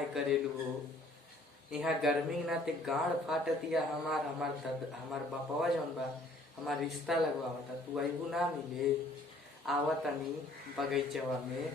काय करेलू हो। यहाँ गर्मी ना ते गाड़ फाटतिया हमार बापवा जौन बा हमार रिश्ता लगवावता। तू आईबू ना मिले आवतनी बगीचवा में।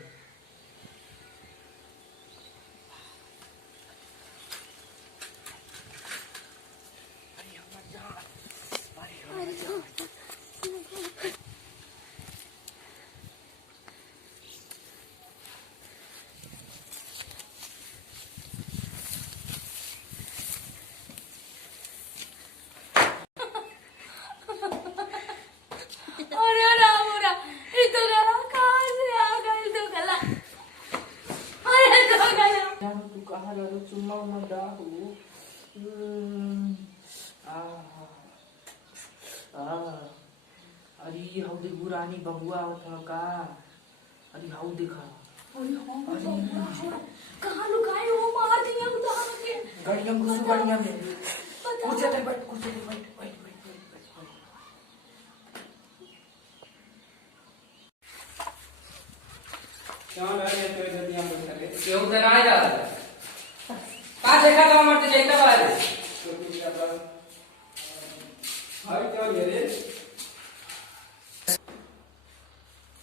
तू कहाँ गयो चुम्मा उम्मा डाहू। अरे हाउ देख बुरानी बबुआ आवत ह का। अरे हाउ देखा। कहाँ लुकाए हो? मार दिया उतार के। गाड़िया में घुसो गाड़िया में। कुर्सी पे बैठ कुर्सी पे बैठ बैठ बैठ बैठ। क्यों लगे तो जल्दी हम लोग चले क्यों उधर आ जा। का देखा तो मरते जाइता बारे। तो कुछ अपन हाय क्या ये रे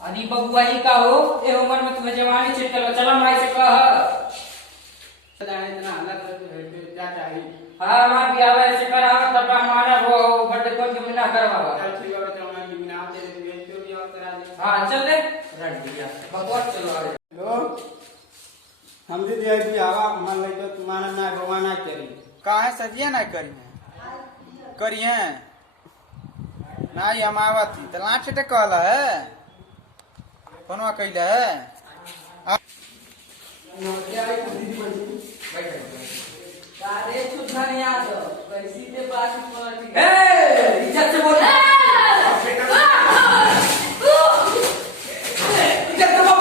अरे बबुआ ही का हो ए उम्र में तुम्हें जवानी छिटकल चला माई से कह। जाने इतना हल्ला कर क्या चाहिए। हां हमार बियाह ऐसे करा तब हमारा वो बर्थडे कौन के बिना करवावा। चल ठीक है तो मैं बिना आप दे दे तो भी और करा दे। हां चल ले रन दिया बकवास चलो आ। लोग हम भी दिया भी आवा मन लगे तो तुम्हारा ना भगवान करी का है सजिया ना करिए ना ही हम आवत थी तो लाच टे कहला है फोनवा कइले है। अरे सुधा नहीं आ तो कैसी पे बात पलट ए इज्जत से बोल। इज्जत से बोल।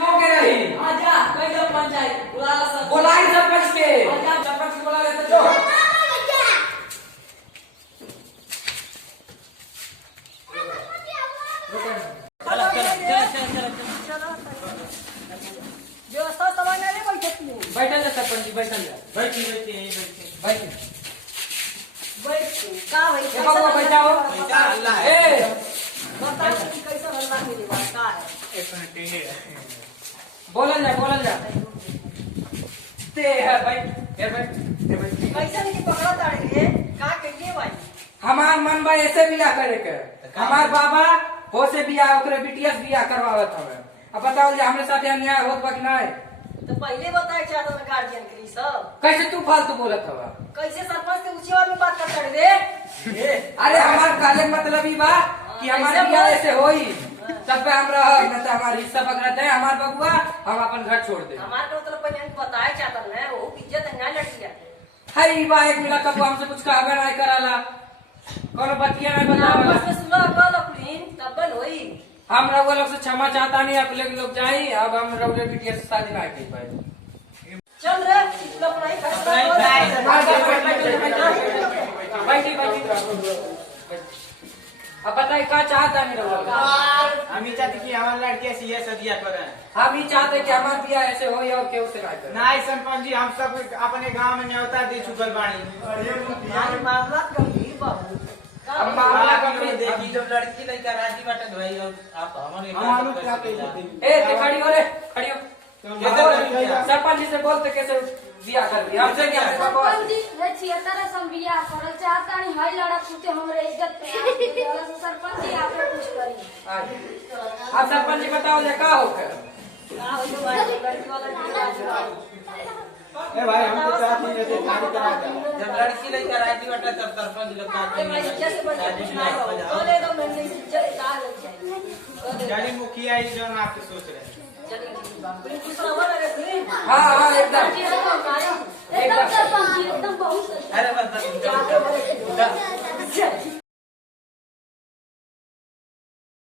हो के रही आजा कई दम पंचायत बुला सब बोलाई सरपंच के। आजा सरपंच को बुला लेते जो। व्यवस्था समझ नहीं बैठती है। बैठल जा सरपंच जी बैठल जा। बैठी बैठी यहीं बैठी बैठ बैठ का भाई ए बाबू बैठाओ। क्या हल्ला है ए बता कि कैसा हल्ला मेरे बात का है। एक मिनट ये बोलल जा ते है बैठ ए बैठ कैसा नहीं पकड़ा ताड़ेंगे का कहिए भाई। हमार मन बा ऐसे बियाह करे के। हमार बाबा हो से बियाह ओकरे बिटिया से बियाह करवावत हवे। अब बताओ जे हमरे साथे अन्याय होत बा कि नहीं। तो पहले बताए चाहता था गार्जियन के लिए सब कैसे तू फालतू बोलत हवा। कैसे सरपंच से ऊंची आवाज में बात करता रे। अरे हमार काले मतलब ही बा कि हमारे बियाह ऐसे होई तब पे हम रह न तो हमार हिस्सा पकड़त है हमार बबुआ हम अपन घर छोड़ दे। हमारे को मतलब पहले बताए चाहता मैं वो इज्जत है लड़की है। हई बा एक मिला कब हमसे कुछ कहबे नहीं कराला कोनो बतिया नहीं बतावला। आपस में सुलह कर अपनी तब बन होई। हम रउआ लोग से क्षमा चाहता नहीं आप लोग जाई। अब हम रउआ बिटिया से शादी नहीं कर पाए। चल रे लपड़ाई बैठी अब बताइए क्या चाहता नहीं रउआ। हम ही चाहते कि हमारे लड़के से ये सदिया करें। हम ही चाहते कि हमारा बियाह ऐसे हो और केहू से ना करे। नहीं सरपंच जी हम सब अपने गांव में न्योता दे चुकल बाणी। मामला गंभीर बाबू अब मामला देखी देखी जब लड़की लड़का राजी बाटे भाई आप हमारे ए ते खड़ी हो रे खड़ी हो। सरपंच जी से बोलते कैसे बियाह कर दिया हमसे क्या सरपंच जी रे छियतर सम बियाह करल चाहता नहीं हई लड़ा पूछते हमरे इज्जत पे आके तो सरपंच जी आप कुछ करी। अब सरपंच जी बताओ जे का हो के का हो जो भाई लड़की वाला ए भाई हम तो चाहते हैं कि शादी करा दे। जब लड़की लड़का राजी बाटे तब सरपंच लोग इज्जत से बढ़ के बोले तो मैंने इज्जत का लग जाए। गाड़ी मुखिया ही जो आप सोच रहे हैं। चलिए बाप रे कुछ रवा रे। हां एकदम एकदम सरपंच जी एकदम बहुत अरे बस